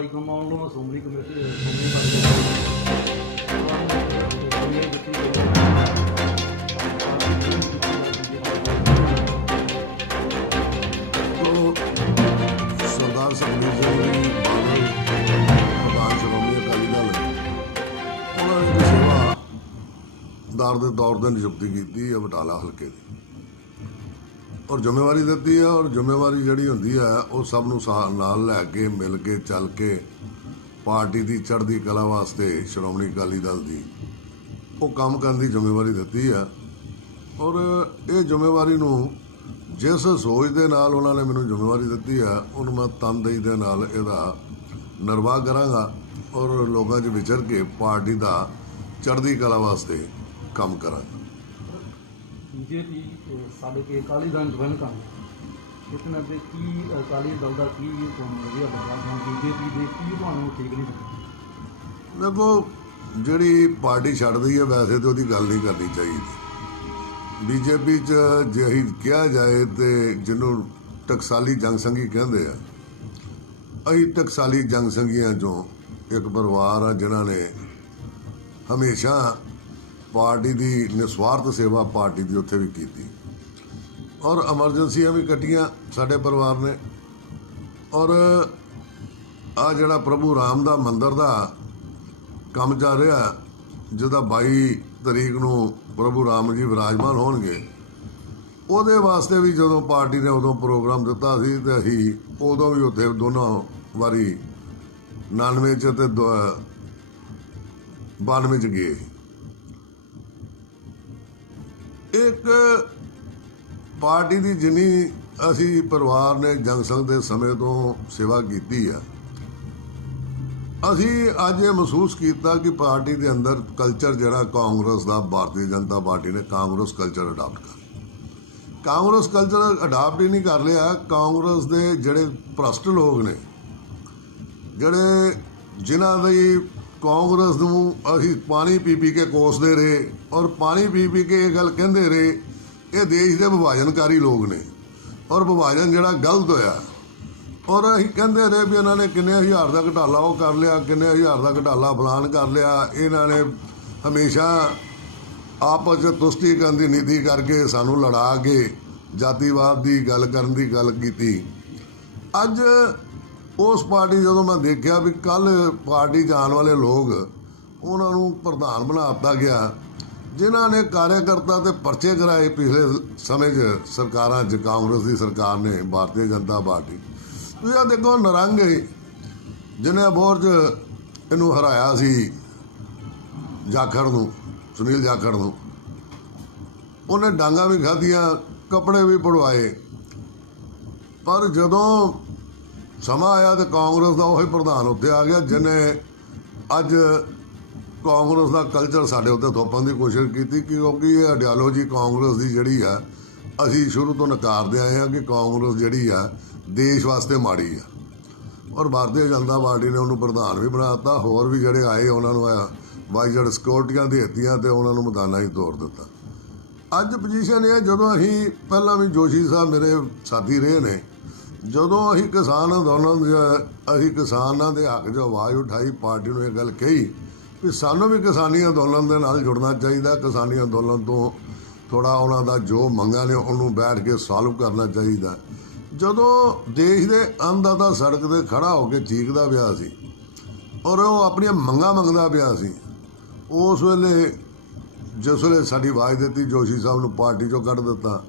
High command ਨੂੰ assembly committee assembly ਤੋਂ ਸਰਦਾਰ ਸੁਖਬੀਰ ਸਿੰਘ ਜੀ ਬਾਦਲ ਪ੍ਰਧਾਨ ਸ਼੍ਰੋਮਣੀ ਅਕਾਲੀ ਦਲ ਉਹਨਾਂ ਨੇ ਸੇਵਾ ਦਾਰ ਦੇ ਤੌਰ ਤੇ ਨਿਯੁਕਤੀ ਕੀਤੀ ਹੈ ਬਟਾਲਾ ਹਲਕੇ ਦੀ। ਔਰ ਜ਼ਿੰਮੇਵਾਰੀ ਦਿੱਤੀ ਹੈ ਔਰ ਜ਼ਿੰਮੇਵਾਰੀ ਜਿਹੜੀ ਹੁੰਦੀ ਹੈ ਉਹ ਸਭ ਨੂੰ ਸਾ- ਨਾਲ ਲੈ ਕੇ, ਮਿਲ ਕੇ, ਚੱਲ ਕੇ ਪਾਰਟੀ ਦੀ, ਚੜ੍ਹਦੀ ਕਲਾ ਵਾਸਤੇ ਸ਼੍ਰੋਮਣੀ ਅਕਾਲੀ ਦਲ ਦੀ ਉਹ ਕੰਮ ਕਰਨ ਦੀ ਜ਼ਿੰਮੇਵਾਰੀ ਦਿੱਤੀ ਹੈ ਔਰ ਇਹ ਜ਼ਿੰਮੇਵਾਰੀ ਨੂੰ ਜਿਸ ਸੋਚ ਦੇ ਨਾਲ ਉਹਨਾਂ ਨੇ ਮੈਨੂੰ ਜ਼ਿੰਮੇਵਾਰੀ ਦਿੱਤੀ ਹੈ ਉਹਨੂੰ ਮੈਂ ਤਨਦੇਹੀ ਦੇ ਨਾਲ ਇਹਦਾ ਨਿਰਵਾਹ ਕਰਾਂਗਾ ਔਰ ਲੋਕਾਂ 'ਚ ਵਿਚਰ ਕੇ ਪਾਰਟੀ ਦਾ ਚੜ੍ਹਦੀ ਕਲਾ ਵਾਸਤੇ ਕੰਮ ਕਰਾਂਗਾ। ਬੀਜੇਪੀ ਸਾਡੇ ਕੇ ਅਕਾਲੀ ਦਲ ਜੁਆਇਨ ਕਰਨ ਇਤਨਾ ਤੇ ਕੀ ਅਕਾਲੀ ਦਲ ਦਾ ਕੀ ਤੁਹਾਨੂੰ ਵਧੀਆ ਲੱਗਾ ਜਾਂ ਬੀਜੇਪੀ ਦੇ, ਕੀ ਤੁਹਾਨੂੰ ਠੀਕ ਨਹੀਂ ਲੱਗਾ ਦੇਖੋ, ਜਿਹੜੀ ਪਾਰਟੀ ਛੱਡਦੀ ਹੈ, ਵੈਸੇ ਤੇ ਉਹਦੀ ਗੱਲ ਨਹੀਂ ਕਰਨੀ ਚਾਹੀਦੀ। ਬੀਜੇਪੀ 'ਚ ਜੇ ਅਸੀਂ ਕਿਹਾ ਜਾਏ ਤੇ ਜਿਹਨੂੰ ਟਕਸਾਲੀ ਜੰਗ ਸੰਗੀ ਕਹਿੰਦੇ ਆ, ਅਸੀਂ ਟਕਸਾਲੀ ਜੰਗ ਸੰਗੀਆਂ 'ਚੋਂ ਇੱਕ ਪਰਿਵਾਰ ਆ, ਜਿਨ੍ਹਾਂ ਨੇ ਹਮੇਸ਼ਾ ਪਾਰਟੀ ਦੀ ਨਿਸਵਾਰਥ ਸੇਵਾ ਪਾਰਟੀ ਦੀ ਉੱਥੇ ਵੀ ਕੀਤੀ। ਔਰ ਐਮਰਜੈਂਸੀਆਂ ਵੀ ਕੱਟੀਆਂ ਸਾਡੇ ਪਰਿਵਾਰ ਨੇ। ਔਰ ਆ ਜਿਹੜਾ ਪ੍ਰਭੂ ਰਾਮ ਦਾ ਮੰਦਿਰ ਦਾ ਕੰਮ ਚੱਲ ਰਿਹਾ, ਜਿਹਦਾ 22 ਤਰੀਕ ਨੂੰ ਪ੍ਰਭੂ ਰਾਮ ਜੀ ਵਿਰਾਜਮਾਨ ਹੋਣਗੇ, ਉਹਦੇ ਵਾਸਤੇ ਵੀ ਜਦੋਂ ਪਾਰਟੀ ਨੇ ਉਦੋਂ ਪ੍ਰੋਗਰਾਮ ਦਿੱਤਾ ਸੀ ਤੇ ਅਸੀਂ ਉਦੋਂ ਵੀ ਉੱਥੇ ਦੋਨੋਂ ਵਾਰੀ 99 ਚ ਤੇ ਦੋ- 92 ਚ ਗਏ। ਇੱਕ ਪਾਰਟੀ ਦੀ ਜਿੰਨੀ ਅਸੀਂ ਪਰਿਵਾਰ ਨੇ ਜੰਗ ਸੰਘ ਦੇ ਸਮੇਂ ਤੋਂ ਸੇਵਾ ਕੀਤੀ ਆ, ਅਸੀਂ ਅੱਜ ਇਹ ਮਹਿਸੂਸ ਕੀਤਾ ਕਿ ਪਾਰਟੀ ਦੇ ਅੰਦਰ ਕਲਚਰ ਜਿਹੜਾ ਕਾਂਗਰਸ ਦਾ, ਭਾਰਤੀ ਜਨਤਾ ਪਾਰਟੀ ਨੇ ਕਾਂਗਰਸ ਕਲਚਰ ਅਡਾਪਟ ਕਰ ਕਾਂਗਰਸ ਕਲਚਰ ਅਡਾਪਟ ਹੀ ਨਹੀਂ ਕਰ ਲਿਆ, ਕਾਂਗਰਸ ਦੇ ਜਿਹੜੇ ਭ੍ਰਸ਼ਟ ਲੋਕ ਨੇ, ਜਿਹੜੇ ਜਿਨ੍ਹਾਂ ਦੀ ਕਾਂਗਰਸ ਨੂੰ ਅਸੀਂ ਪਾਣੀ ਪੀ ਪੀ ਕੇ ਕੋਸਦੇ ਰਹੇ ਔਰ ਪਾਣੀ ਪੀ ਪੀ ਕੇ ਇਹ ਗੱਲ ਕਹਿੰਦੇ ਰਹੇ, ਇਹ ਦੇਸ਼ ਦੇ ਵਿਭਾਜਨਕਾਰੀ ਲੋਕ ਨੇ ਔਰ ਵਿਭਾਜਨ ਜਿਹੜਾ ਗਲਤ ਹੋਇਆ। ਔਰ ਅਸੀਂ ਕਹਿੰਦੇ ਰਹੇ ਵੀ ਇਹਨਾਂ ਨੇ ਕਿੰਨੇ ਹਜ਼ਾਰ ਦਾ ਘਟਾਲਾ ਉਹ ਕਰ ਲਿਆ, ਕਿੰਨੇ ਹਜ਼ਾਰ ਦਾ ਘਟਾਲਾ ਫਲਾਨ ਕਰ ਲਿਆ, ਇਹਨਾਂ ਨੇ ਹਮੇਸ਼ਾ ਆਪਸ ਵਿੱਚ ਤੁਸ਼ਟੀਕਰਨ ਦੀ ਨੀਤੀ ਕਰਕੇ ਸਾਨੂੰ ਲੜਾ ਕੇ ਜਾਤੀਵਾਦ ਦੀ ਗੱਲ ਕਰਨ ਦੀ ਗੱਲ ਕੀਤੀ। ਅੱਜ ਉਸ ਪਾਰਟੀ ਜਦੋਂ ਮੈਂ ਦੇਖਿਆ ਵੀ ਕੱਲ ਪਾਰਟੀ ਜਾਣ ਵਾਲੇ ਲੋਕ ਉਹਨਾਂ ਨੂੰ ਪ੍ਰਧਾਨ ਬਣਾ ਦਿੱਤਾ ਗਿਆ, ਜਿਨ੍ਹਾਂ ਨੇ ਕਾਰਜਕਰਤਾ ਤੇ ਪਰਚੇ ਕਰਾਏ ਪਿਛਲੇ ਸਮੇਂ 'ਚ ਸਰਕਾਰਾਂ 'ਚ, ਕਾਂਗਰਸ ਦੀ ਸਰਕਾਰ ਨੇ, ਭਾਰਤੀ ਜਨਤਾ ਪਾਰਟੀ। ਤੁਸੀਂ ਆ ਦੇਖੋ, ਨਰੰਗ ਜਿਹਨੇ ਬੋਰਜ ਇਹਨੂੰ ਹਰਾਇਆ ਸੀ, ਜਾਖੜ ਨੂੰ, ਸੁਨੀਲ ਜਾਖੜ ਨੂੰ। ਉਹਨੇ ਡਾਂਗਾ ਵੀ ਖਾਧੀਆਂ, ਕੱਪੜੇ ਵੀ ਪੜਵਾਏ ਪਰ ਜਦੋਂ ਸਮਾਂ ਆਇਆ ਤੇ ਕਾਂਗਰਸ ਦਾ ਉਹੀ ਪ੍ਰਧਾਨ ਉੱਤੇ ਆ ਗਿਆ, ਜਿਹਨੇ ਅੱਜ ਕਾਂਗਰਸ ਦਾ ਕਲਚਰ ਸਾਡੇ ਉੱਤੇ ਥੋਪਣ ਦੀ ਕੋਸ਼ਿਸ਼ ਕੀਤੀ, ਕਿਉਂਕਿ ਇਹ ਆਈਡੀਓਲੋਜੀ ਕਾਂਗਰਸ ਦੀ ਜਿਹੜੀ ਆ, ਅਸੀਂ ਸ਼ੁਰੂ ਤੋਂ ਨਕਾਰਦੇ ਆਏ ਹਾਂ ਕਿ ਕਾਂਗਰਸ ਜਿਹੜੀ ਆ, ਦੇਸ਼ ਵਾਸਤੇ ਮਾੜੀ ਆ। ਔਰ ਭਾਰਤੀ ਜਨਤਾ ਪਾਰਟੀ ਨੇ ਉਹਨੂੰ ਪ੍ਰਧਾਨ ਵੀ ਬਣਾਤਾ ਹੋਰ ਵੀ ਜਿਹੜੇ ਆਏ ਉਹਨਾਂ ਨੂੰ ਵਾਈਜੜ ਸਿਕਿਉਰਟੀਆਂ ਦੇ ਦਿੱਤੀਆਂ ਤੇ ਉਹਨਾਂ ਨੂੰ ਮੈਦਾਨਾਂ 'ਚ ਤੋਰ ਦਿੱਤਾ। ਅੱਜ ਪੋਜੀਸ਼ਨ ਇਹ ਜਦੋਂ ਅਸੀਂ ਪਹਿਲਾਂ ਵੀ ਜੋਸ਼ੀ ਸਾਹਿਬ ਮੇਰੇ ਸਾਥੀ ਰਹੇ ਨੇ ਜਦੋਂ ਅਸੀਂ ਕਿਸਾਨ ਅੰਦੋਲਨ 'ਚ ਅਸੀਂ ਕਿਸਾਨਾਂ ਦੇ ਹੱਕ 'ਚ ਆਵਾਜ਼ ਉਠਾਈ, ਪਾਰਟੀ ਨੂੰ ਇਹ ਗੱਲ ਕਹੀ ਕਿ ਸਾਨੂੰ ਵੀ ਕਿਸਾਨੀ ਅੰਦੋਲਨ ਦੇ ਨਾਲ ਜੁੜਨਾ ਚਾਹੀਦਾ। ਕਿਸਾਨੀ ਅੰਦੋਲਨ ਤੋਂ ਥੋੜਾ ਉਹਨਾਂ ਦਾ ਜੋ ਮੰਗਾਂ ਨੇ ਉਹਨੂੰ ਬੈਠ ਕੇ ਸੋਲਵ ਕਰਨਾ ਚਾਹੀਦਾ। ਜਦੋਂ ਦੇਸ਼ ਦੇ ਅੰਨਦਾਤਾ ਸੜਕ ਤੇ ਖੜਾ ਹੋ ਕੇ ਚੀਕਦਾ ਪਿਆ ਸੀ ਔਰ ਉਹ ਆਪਣੀਆਂ ਮੰਗਾਂ ਮੰਗਦਾ ਪਿਆ ਸੀ, ਉਸ ਵੇਲੇ ਜਿਸ ਵੇਲੇ ਸਾਡੀ ਆਵਾਜ਼ ਦਿੱਤੀ, ਜੋਸ਼ੀ ਸਾਹਿਬ ਨੂੰ ਪਾਰਟੀ ਚੋਂ ਕੱਢ ਦਿੱਤਾ।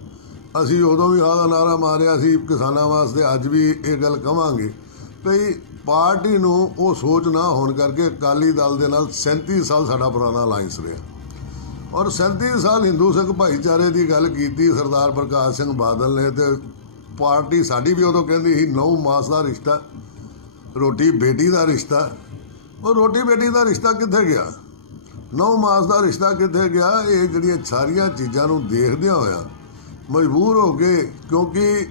ਅਸੀਂ ਉਦੋਂ ਵੀ ਆਹ ਨਾਰਾ ਮਾਰਿਆ ਸੀ ਕਿਸਾਨਾਂ ਵਾਸਤੇ, ਅੱਜ ਵੀ ਇਹ ਗੱਲ ਕਵਾਂਗੇ। ਭਈ, ਪਾਰਟੀ ਨੂੰ ਉਹ ਸੋਚ ਨਾ ਹੋਣ ਕਰਕੇ ਅਕਾਲੀ ਦਲ ਦੇ ਨਾਲ 37 ਸਾਲ ਸਾਡਾ ਪੁਰਾਣਾ ਅਲਾਈਅੰਸ ਰਿਹਾ। ਔਰ 37 ਸਾਲ ਹਿੰਦੂ ਸਿੱਖ ਭਾਈਚਾਰੇ ਦੀ ਗੱਲ ਕੀਤੀ, ਸਰਦਾਰ ਪ੍ਰਕਾਸ਼ ਸਿੰਘ ਬਾਦਲ ਨੇ ਤੇ ਪਾਰਟੀ ਸਾਡੀ ਵੀ ਉਦੋਂ ਕਹਿੰਦੀ ਸੀ, ਨੌ ਮਾਸ ਦਾ ਰਿਸ਼ਤਾ, ਰੋਟੀ ਬੇਟੀ ਦਾ ਰਿਸ਼ਤਾ। ਉਹ ਰੋਟੀ ਬੇਟੀ ਦਾ ਰਿਸ਼ਤਾ ਕਿੱਥੇ ਗਿਆ? ਨੌ ਮਾਸ ਦਾ ਰਿਸ਼ਤਾ ਕਿੱਥੇ ਗਿਆ? ਇਹ ਜਿਹੜੀਆਂ ਸਾਰੀਆਂ ਚੀਜ਼ਾਂ ਨੂੰ ਦੇਖਦਿਆਂ ਹੋਇਆ ਮਜਬੂਰ ਹੋ ਗਏ ਕਿਉਂਕਿ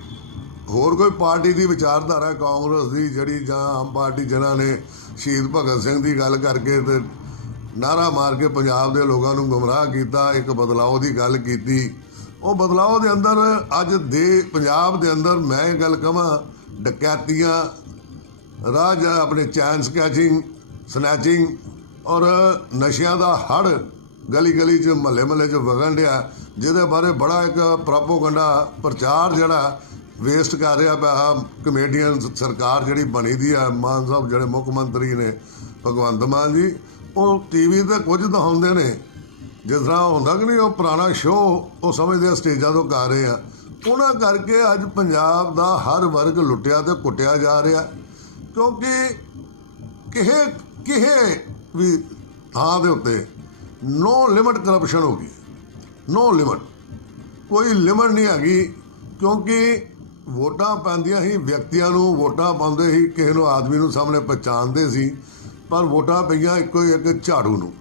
ਹੋਰ ਕੋਈ ਪਾਰਟੀ ਦੀ ਵਿਚਾਰਧਾਰਾ ਕਾਂਗਰਸ ਦੀ ਜਿਹੜੀ ਜਾਂ ਆਮ ਪਾਰਟੀ ਜਿਨ੍ਹਾਂ ਨੇ ਸ਼ਹੀਦ ਭਗਤ ਸਿੰਘ ਦੀ ਗੱਲ ਕਰਕੇ ਤੇ ਨਾਰਾ ਮਾਰ ਕੇ ਪੰਜਾਬ ਦੇ ਲੋਕਾਂ ਨੂੰ ਗੁੰਮਰਾਹ ਕੀਤਾ, ਇੱਕ ਬਦਲਾਅ ਦੀ ਗੱਲ ਕੀਤੀ, ਉਹ ਬਦਲਾਅ ਦੇ ਅੰਦਰ ਅੱਜ ਦੇ ਪੰਜਾਬ ਦੇ ਅੰਦਰ ਮੈਂ ਇਹ ਗੱਲ ਕਹਾਂ, ਡਕੈਤੀਆਂ, ਰਾਜ ਆਪਣੇ ਚੈਨ ਸਕੈਚਿੰਗ, ਸਨੈਚਿੰਗ ਔਰ ਨਸ਼ਿਆਂ ਦਾ ਹੜ ਗਲੀ ਗਲੀ 'ਚ ਮਹੱਲੇ ਮਹੱਲੇ 'ਚ ਵਗਣ ਡਿਆ ਜਿਹਦੇ ਬਾਰੇ ਬੜਾ ਇੱਕ ਪ੍ਰੋਪੋਗੰਡਾ ਪ੍ਰਚਾਰ ਜਿਹੜਾ ਵੇਸਟ ਕਰ ਰਿਹਾ ਪਿਆ ਕਮੇਡੀਅਨ ਸਰਕਾਰ ਜਿਹੜੀ ਬਣੀ ਦੀ ਆ, ਮਾਨ ਸਾਹਿਬ ਜਿਹੜੇ ਮੁੱਖ ਮੰਤਰੀ ਨੇ, ਭਗਵੰਤ ਮਾਨ ਜੀ, ਉਹ ਟੀਵੀ ਤੇ ਕੁਝ ਦਿਖਾਉਂਦੇ ਨੇ। ਜਿਸ ਤਰ੍ਹਾਂ ਹੁੰਦਾ ਕਿ ਨਹੀਂ, ਉਹ ਪੁਰਾਣਾ ਸ਼ੋਅ ਉਹ ਸਮਝਦੇ ਸਟੇਜਾਂ ਤੋਂ ਕਰ ਰਹੇ ਆ। ਉਹਨਾਂ ਕਰਕੇ ਅੱਜ ਪੰਜਾਬ ਦਾ ਹਰ ਵਰਗ ਲੁੱਟਿਆ ਤੇ ਕੁੱਟਿਆ ਜਾ ਰਿਹਾ। ਕਿਉਂਕਿ ਕਿਹੇ ਕਿਹੇ ਵੀ ਥਾਂ ਦੇ ਉੱਤੇ ਨੋ ਲਿਮਟ ਕਰਪਸ਼ਨ ਹੋ ਗਈ। ਨੋ ਲਿਮਟ। ਕੋਈ ਲਿਮਟ ਨਹੀਂ ਹੈਗੀ, ਕਿਉਂਕਿ ਵੋਟਾਂ ਪੈਂਦੀਆਂ ਹੀ ਵਿਅਕਤੀਆਂ ਨੂੰ ਵੋਟਾਂ ਪਾਉਂਦੇ ਹੀ ਕਿਸੇ ਨੂੰ ਆਦਮੀ ਨੂੰ ਸਾਹਮਣੇ ਪਛਾਣਦੇ ਸੀ, ਪਰ ਵੋਟਾਂ ਪਈਆਂ ਇੱਕੋ ਹੀ ਇੱਕ ਝਾੜੂ ਨੂੰ।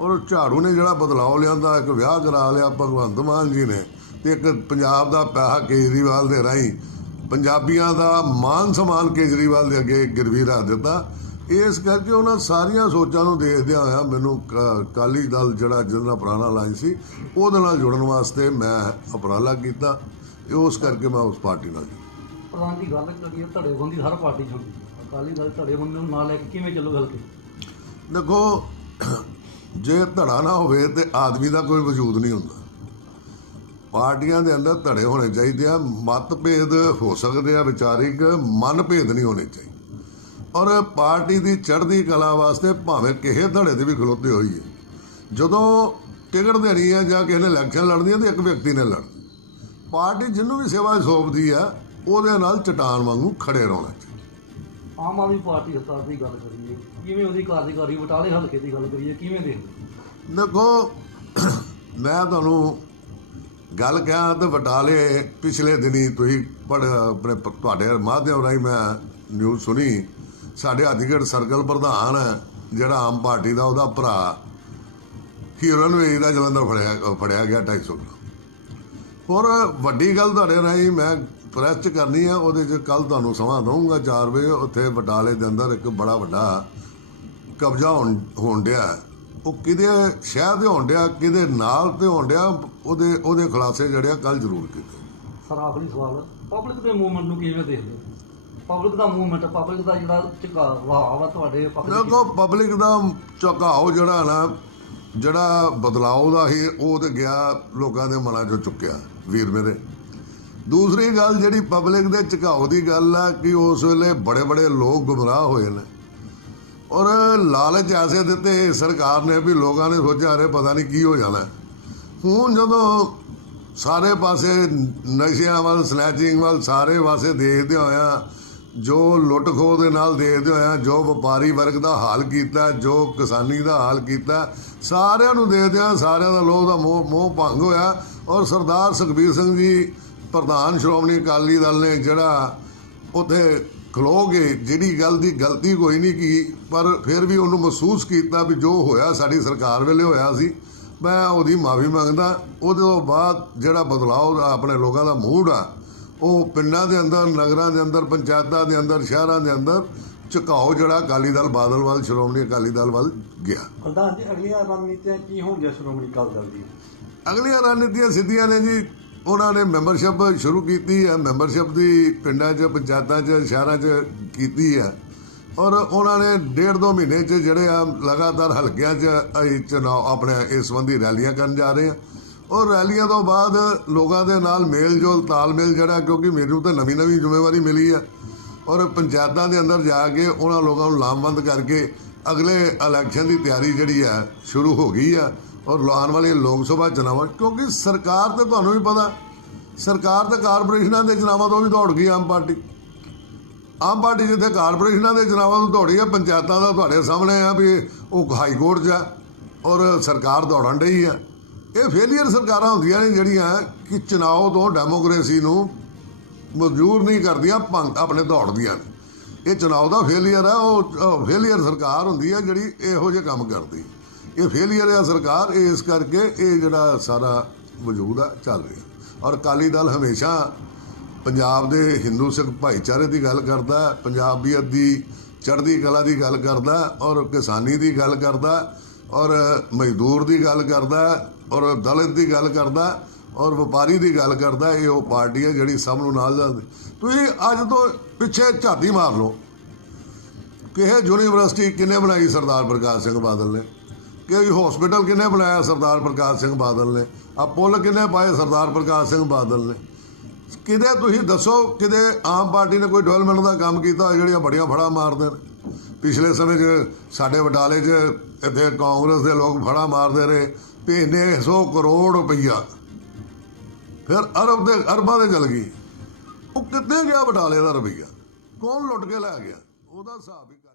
ਔਰ ਝਾੜੂ ਨੇ ਜਿਹੜਾ ਬਦਲਾਅ ਲਿਆਂਦਾ, ਇੱਕ ਵਿਆਹ ਕਰਾ ਲਿਆ ਭਗਵੰਤ ਮਾਨ ਜੀ ਨੇ, ਤੇ ਇੱਕ ਪੰਜਾਬ ਦਾ ਪੈਸਾ ਕੇਜਰੀਵਾਲ ਦੇ ਰਾਹੀਂ ਪੰਜਾਬੀਆਂ ਦਾ ਮਾਨ ਸਨਮਾਨ ਕੇਜਰੀਵਾਲ ਦੇ ਅੱਗੇ ਗਿਰਵੀ ਰੱਖ ਦਿੱਤਾ। ਇਸ ਕਰਕੇ ਉਹਨਾਂ ਸਾਰੀਆਂ ਸੋਚਾਂ ਨੂੰ ਦੇਖਦਿਆਂ ਹੋਇਆ ਮੈਨੂੰ ਕ- ਅਕਾਲੀ ਦਲ ਜਿਹੜਾ ਜਿਹਦੇ ਪੁਰਾਣਾ ਲਾਈਨ ਸੀ ਉਹਦੇ ਨਾਲ ਜੁੜਨ ਵਾਸਤੇ ਮੈਂ ਉਪਰਾਲਾ ਕੀਤਾ ਇਹ ਉਸ ਕਰਕੇ ਮੈਂ ਉਸ ਪਾਰਟੀ ਨਾਲ ਜੁੜਿਆ। ਪ੍ਰਧਾਨ ਜੀ ਗੱਲ ਕਰੀਏ ਧੜੇ ਬੰਦੀ ਹਰ ਪਾਰਟੀ 'ਚ ਹੁੰਦੀ ਹੈ। ਅਕਾਲੀ ਦਲ ਨੂੰ ਨਾਲ ਲੈ ਕੇ ਕਿਵੇਂ ਚੱਲੋ ਗੱਲ ਕੇ ਦੇਖੋ ਜੇ ਧੜਾ ਨਾ ਹੋਵੇ ਤੇ ਆਦਮੀ ਦਾ ਕੋਈ ਵਜੂਦ ਨਹੀਂ ਹੁੰਦਾ। ਪਾਰਟੀਆਂ ਦੇ ਅੰਦਰ ਧੜੇ ਹੋਣੇ ਚਾਹੀਦੇ ਆ ਮਤਭੇਦ ਹੋ ਸਕਦੇ ਆ ਵਿਚਾਰਿਕ ਮਨਭੇਦ ਨਹੀਂ ਹੋਣੇ ਚਾਹੀਦੇ। ਔਰ ਪਾਰਟੀ ਦੀ ਚੜ੍ਹਦੀ ਕਲਾ ਵਾਸਤੇ ਭਾਵੇਂ ਕਿਸੇ ਧੜੇ ਤੇ ਵੀ ਖਲੋਤੇ ਹੋਈਏ ਜਦੋਂ ਟਿਕਟ ਦੇਣੀ ਆ ਜਾਂ ਕਿਸੇ ਨੇ ਇਲੈਕਸ਼ਨ ਲੜਨੀ ਆ ਤੇ ਇੱਕ ਵਿਅਕਤੀ ਨੇ ਲੜਨਾ। ਪਾਰਟੀ ਜਿਹਨੂੰ ਵੀ ਸੇਵਾ ਸੌਂਪਦੀ ਆ ਉਹਦੇ ਨਾਲ ਚਟਾਨ ਵਾਂਗੂ ਖੜੇ ਰਹਿਣਾ ਆਮ ਆਦਮੀ ਪਾਰਟੀ ਸਰਕਾਰ ਦੀ ਗੱਲ ਕਰੀਏ ਕਿਵੇਂ ਉਹਦੀ ਕਾਰਜਕਾਰੀ ਬਟਾਲੇ ਹਲਕੇ ਦੀ ਗੱਲ ਕਰੀਏ ਕਿਵੇਂ ਦੇਖਦੇ ਦੇਖੋ ਮੈਂ ਤੁਹਾਨੂੰ ਗੱਲ ਕਹਾਂ ਤੇ ਬਟਾਲੇ ਪਿਛਲੇ ਦਿਨੀ ਤੁਸੀਂ ਪੜ ਆਪਣੇ ਤੁਹਾਡੇ ਮਾਧਿਅਮ ਰਾਹੀਂ ਮੈਂ ਨਿਊਜ਼ ਸੁਣੀ। ਸਾਡੇ ਆਦੀਗੜ ਸਰਕਲ ਪ੍ਰਧਾਨ ਜਿਹੜਾ ਆਮ ਪਾਰਟੀ ਦਾ ਉਹਦਾ ਭਰਾ ਹੀਰਨ ਵੇ ਦਾ ਜਲੰਧਰ ਫੜਿਆ ਫੜਿਆ ਗਿਆ 250 ਕਿਲੋ ਹੋਰ ਵੱਡੀ ਗੱਲ ਤੁਹਾਡੇ ਰਾਹੀਂ ਮੈਂ ਪ੍ਰੈਸ 'ਚ ਕਰਨੀ ਆ, ਉਹਦੇ 'ਚ ਕੱਲ ਤੁਹਾਨੂੰ ਸਮਾਂ ਦਊਂਗਾ 4 ਵਜੇ, ਉੱਥੇ ਬਟਾਲੇ ਦੇ ਅੰਦਰ ਇੱਕ ਬੜਾ ਵੱਡਾ ਕਬਜ਼ਾ ਹੋਣ ਹੋਣ ਡਿਆ। ਉਹ ਕਿਹਦੇ ਸ਼ਹਿਰ ਦੇ ਹੋਣ ਡਿਆ, ਕਿਹਦੇ ਨਾਲ ਤੇ ਹੋਣ ਡਿਆ, ਉਹਦੇ ਉਹਦੇ ਖੁਲਾਸੇ ਜਿਹੜੇ ਆ ਕੱਲ ਜ਼ਰੂਰ ਕੀਤੇ। ਸਰ, ਆਖਰੀ ਸਵਾਲ ਪਬਲਿਕ ਦੇ ਮੂਵਮੈਂਟ ਨੂੰ ਕਿਵੇਂ ਦੇਖਦੇ ਪਬਲਿਕ ਦਾ ਮੂਵਮੈਂਟ ਪਬਲਿਕ ਦਾ ਜਿਹੜਾ ਝੁਕਾਅ ਵਾ ਤੁਹਾਡੇ ਪੱਖ ਦੇ ਦੇਖੋ ਪਬਲਿਕ ਦਾ ਝੁਕਾਓ ਜਿਹੜਾ ਨਾ ਜਿਹੜਾ ਬਦਲਾਅ ਦਾ ਹੀ ਉਹ ਤੇ ਗਿਆ ਲੋਕਾਂ ਦੇ ਮਨਾਂ 'ਚੋਂ ਚੁੱਕਿਆ ਵੀਰ ਮੇਰੇ। ਦੂਸਰੀ ਗੱਲ ਜਿਹੜੀ ਪਬਲਿਕ ਦੇ ਝੁਕਾਓ ਦੀ ਗੱਲ ਆ ਕਿ ਉਸ ਵੇਲੇ ਬੜੇ ਬੜੇ ਲੋਕ ਗੁੰਮਰਾਹ ਹੋਏ ਨੇ। ਔਰ ਲਾਲਚ ਐਸੇ ਦਿੱਤੇ ਸਰਕਾਰ ਨੇ ਵੀ ਲੋਕਾਂ ਨੇ ਸੋਚਿਆ ਅਰੇ ਪਤਾ ਨਹੀਂ ਕੀ ਹੋ ਜਾਣਾ। ਹੁਣ ਜਦੋਂ ਸਾਰੇ ਪਾਸੇ ਨਸ਼ਿਆਂ ਵੱਲ ਸਨੈਚਿੰਗ ਵੱਲ ਸਾਰੇ ਪਾਸੇ ਦੇਖਦੇ ਹੋਇਆ ਜੋ ਲੁੱਟ ਖੋਹ ਦੇ ਨਾਲ ਦੇਖਦੇ ਹੋਇਆ ਜੋ ਵਪਾਰੀ ਵਰਗ ਦਾ ਹਾਲ ਕੀਤਾ, ਜੋ ਕਿਸਾਨੀ ਦਾ ਹਾਲ ਕੀਤਾ, ਸਾਰਿਆਂ ਨੂੰ ਦੇਖਦਿਆਂ ਸਾਰਿਆਂ ਦਾ ਲੋਭ ਦਾ ਮੋਹ ਮੋਹ ਭੰਗ ਹੋਇਆ। ਔਰ ਸਰਦਾਰ ਸੁਖਬੀਰ ਸਿੰਘ ਜੀ, ਪ੍ਰਧਾਨ ਸ਼੍ਰੋਮਣੀ ਅਕਾਲੀ ਦਲ ਨੇ ਜਿਹੜਾ ਉੱਥੇ ਖਲੋ ਗਏ ਜਿਹੜੀ ਗੱਲ ਦੀ ਗਲਤੀ ਕੋਈ ਨਹੀਂ ਕੀ, ਪਰ ਫਿਰ ਵੀ ਉਹਨੂੰ ਮਹਿਸੂਸ ਕੀਤਾ ਵੀ ਜੋ ਹੋਇਆ ਸਾਡੀ ਸਰਕਾਰ ਵੇਲੇ ਹੋਇਆ ਸੀ। ਮੈਂ ਉਹਦੀ ਮਾਫੀ ਮੰਗਦਾ। ਉਹਦੇ ਤੋਂ ਬਾਅਦ ਜਿਹੜਾ ਬਦਲਾਅ, ਆਪਣੇ ਲੋਕਾਂ ਦਾ ਮੂਡ ਆ ਉਹ ਪਿੰਡਾਂ ਦੇ ਅੰਦਰ ਨਗਰਾਂ ਦੇ ਅੰਦਰ ਪੰਚਾਇਤਾਂ ਦੇ ਅੰਦਰ ਸ਼ਹਿਰਾਂ ਦੇ ਅੰਦਰ ਝੁਕਾਓ ਜਿਹੜਾ ਅਕਾਲੀ ਦਲ ਬਾਦਲ ਵੱਲ ਸ਼੍ਰੋਮਣੀ ਅਕਾਲੀ ਦਲ ਵੱਲ ਗਿਆ। ਪ੍ਰਧਾਨ ਜੀ ਅਗਲੀਆਂ ਰਣਨੀਤੀਆਂ ਕੀ ਹੋਣਗੀਆਂ ਸ਼੍ਰੋਮਣੀ ਅਕਾਲੀ ਦਲ ਦੀ ਅਗਲੀਆਂ ਰਣਨੀਤੀਆਂ ਸਿੱਧੀਆਂ ਨੇ ਜੀ ਉਹਨਾਂ ਨੇ ਮੈਂਬਰਸ਼ਿਪ ਸ਼ੁਰੂ ਕੀਤੀ ਹੈ ਮੈਂਬਰਸ਼ਿਪ ਦੀ ਪਿੰਡਾਂ 'ਚ ਪੰਚਾਇਤਾਂ 'ਚ ਸ਼ਹਿਰਾਂ 'ਚ ਕੀਤੀ ਹੈ। ਔਰ ਉਹਨਾਂ ਨੇ ਡੇਢ ਦੋ ਮਹੀਨੇ 'ਚ ਜਿਹੜੇ ਆ ਲਗਾਤਾਰ ਹਲਕਿਆਂ 'ਚ ਅਸੀਂ ਚੁਣਾਵ ਆਪਣੇ ਇਸ ਸੰਬੰਧੀ ਰੈਲੀਆਂ ਕਰਨ ਜਾ ਰਹੇ ਹਾਂ। ਔਰ ਰੈਲੀਆਂ ਤੋਂ ਬਾਅਦ ਲੋਕਾਂ ਦੇ ਨਾਲ ਮੇਲ ਜੋਲ ਤਾਲਮੇਲ ਜਿਹੜਾ, ਕਿਉਂਕਿ ਮੈਨੂੰ ਤਾਂ ਨਵੀਂ ਨਵੀਂ ਜ਼ਿੰਮੇਵਾਰੀ ਮਿਲੀ ਆ। ਔਰ ਪੰਚਾਇਤਾਂ ਦੇ ਅੰਦਰ ਜਾ ਕੇ ਉਹਨਾਂ ਲੋਕਾਂ ਨੂੰ ਲਾਮਬੰਦ ਕਰਕੇ ਅਗਲੇ ਇਲੈਕਸ਼ਨ ਦੀ ਤਿਆਰੀ ਜਿਹੜੀ ਹੈ ਸ਼ੁਰੂ ਹੋ ਗਈ ਆ। ਔਰ ਲਾਉਣ ਵਾਲੇ ਲੋਕ ਸਭਾ ਚੁਣਾਵਾਂ ਕਿਉਂਕਿ ਸਰਕਾਰ ਤੇ ਤੁਹਾਨੂੰ ਵੀ ਪਤਾ, ਸਰਕਾਰ ਤੇ ਕਾਰਪੋਰੇਸ਼ਨਾਂ ਦੇ ਚੁਣਾਵਾਂ ਤੋਂ ਵੀ ਦੌੜ ਗਈ ਆਮ ਪਾਰਟੀ। ਆਮ ਪਾਰਟੀ ਜਿੱਥੇ ਕਾਰਪੋਰੇਸ਼ਨਾਂ ਦੇ ਚੁਣਾਵਾਂ ਤੋਂ ਦੌੜੀ ਹੈ ਪੰਚਾਇਤਾਂ ਦਾ ਤੁਹਾਡੇ ਸਾਹਮਣੇ ਆ ਵੀ ਉਹ ਹਾਈ ਕੋਰਟ 'ਚ ਆ, ਔਰ ਸਰਕਾਰ ਦੌੜਨ ਡਈ ਆ। ਇਹ ਫੇਲੀਅਰ ਸਰਕਾਰਾਂ ਹੁੰਦੀਆਂ ਨੇ ਜਿਹੜੀਆਂ ਕਿ ਚੁਣਾਵ ਤੋਂ ਡੈਮੋਕ੍ਰੇਸੀ ਨੂੰ ਮਨਜ਼ੂਰ ਨਹੀਂ ਕਰਦੀਆਂ, ਭੰਗ ਆਪਣੇ ਦੌੜਦੀਆਂ ਨੇ। ਇਹ ਚੁਣਾਵ ਦਾ ਫੇਲੀਅਰ ਹੈ ਉਹ ਫੇਲੀਅਰ ਸਰਕਾਰ ਹੁੰਦੀ ਹੈ ਜਿਹੜੀ ਇਹੋ ਜਿਹੇ ਕੰਮ ਕਰਦੀ। ਇਹ ਫੇਲੀਅਰ ਹੈ ਸਰਕਾਰ ਇਸ ਕਰਕੇ ਇਹ ਜਿਹੜਾ ਸਾਰਾ ਵਜੂਦ ਆ, ਚੱਲ ਰਿਹਾ। ਔਰ ਅਕਾਲੀ ਦਲ ਹਮੇਸ਼ਾ ਪੰਜਾਬ ਦੇ ਹਿੰਦੂ ਸਿੱਖ ਭਾਈਚਾਰੇ ਦੀ ਗੱਲ ਕਰਦਾ, ਪੰਜਾਬੀਅਤ ਦੀ, ਚੜ੍ਹਦੀ ਕਲਾ ਦੀ ਗੱਲ ਕਰਦਾ, ਔਰ ਕਿਸਾਨੀ ਦੀ ਗੱਲ ਕਰਦਾ, ਔਰ ਮਜ਼ਦੂਰ ਦੀ ਗੱਲ ਕਰਦਾ ਔਰ ਦਲਿਤ ਦੀ ਗੱਲ ਕਰਦਾ ਔਰ ਵਪਾਰੀ ਦੀ ਗੱਲ ਕਰਦਾ, ਇਹ ਉਹ ਪਾਰਟੀ ਹੈ ਜਿਹੜੀ ਸਭ ਨੂੰ ਨਾਲ ਜਾਂਦੀ ਤੁਸੀਂ ਅੱਜ ਤੋਂ ਪਿੱਛੇ ਝਾਤੀ ਮਾਰ ਲਓ। ਕਿਹੇ ਯੂਨੀਵਰਸਿਟੀ ਕਿੰਨੇ ਬਣਾਈ ਸਰਦਾਰ ਪ੍ਰਕਾਸ਼ ਸਿੰਘ ਬਾਦਲ ਨੇ? ਕਿ ਹਸਪੀਟਲ ਕਿੰਨੇ ਬਣਾਇਆ ਸਰਦਾਰ ਪ੍ਰਕਾਸ਼ ਸਿੰਘ ਬਾਦਲ ਨੇ? ਆ ਪੁੱਲ ਕਿੰਨੇ ਪਾਏ ਸਰਦਾਰ ਪ੍ਰਕਾਸ਼ ਸਿੰਘ ਬਾਦਲ ਨੇ? ਕਿਤੇ ਤੁਸੀਂ ਦੱਸੋ ਕਿਤੇ ਆਮ ਪਾਰਟੀ ਨੇ ਕੋਈ ਡਿਵੈਲਪਮੈਂਟ ਦਾ ਕੰਮ ਕੀਤਾ, ਜਿਹੜੀਆਂ ਬੜੀਆਂ ਫੜਾ ਮਾਰਦੇ ਨੇ? ਪਿਛਲੇ ਸਮੇਂ 'ਚ ਸਾਡੇ ਬਟਾਲੇ 'ਚ ਇੱਥੇ ਕਾਂਗਰਸ ਦੇ ਲੋਕ ਫੜਾ ਮਾਰਦੇ ਰਹੇ। ਵੀ 100 ਕਰੋੜ ਰੁਪਈਆ। ਫਿਰ ਅਰਬ ਦੇ ਅਰਬਾਂ ਦੇ ਚਲ ਗਈ। ਉਹ ਕਿੱਥੇ ਗਿਆ ਬਟਾਲੇ ਦਾ ਰੁਪਈਆ? ਕੌਣ ਲੁੱਟ ਕੇ ਲੈ ਗਿਆ? ਉਹਦਾ ਹਿਸਾਬ ਹੀ ਕਰ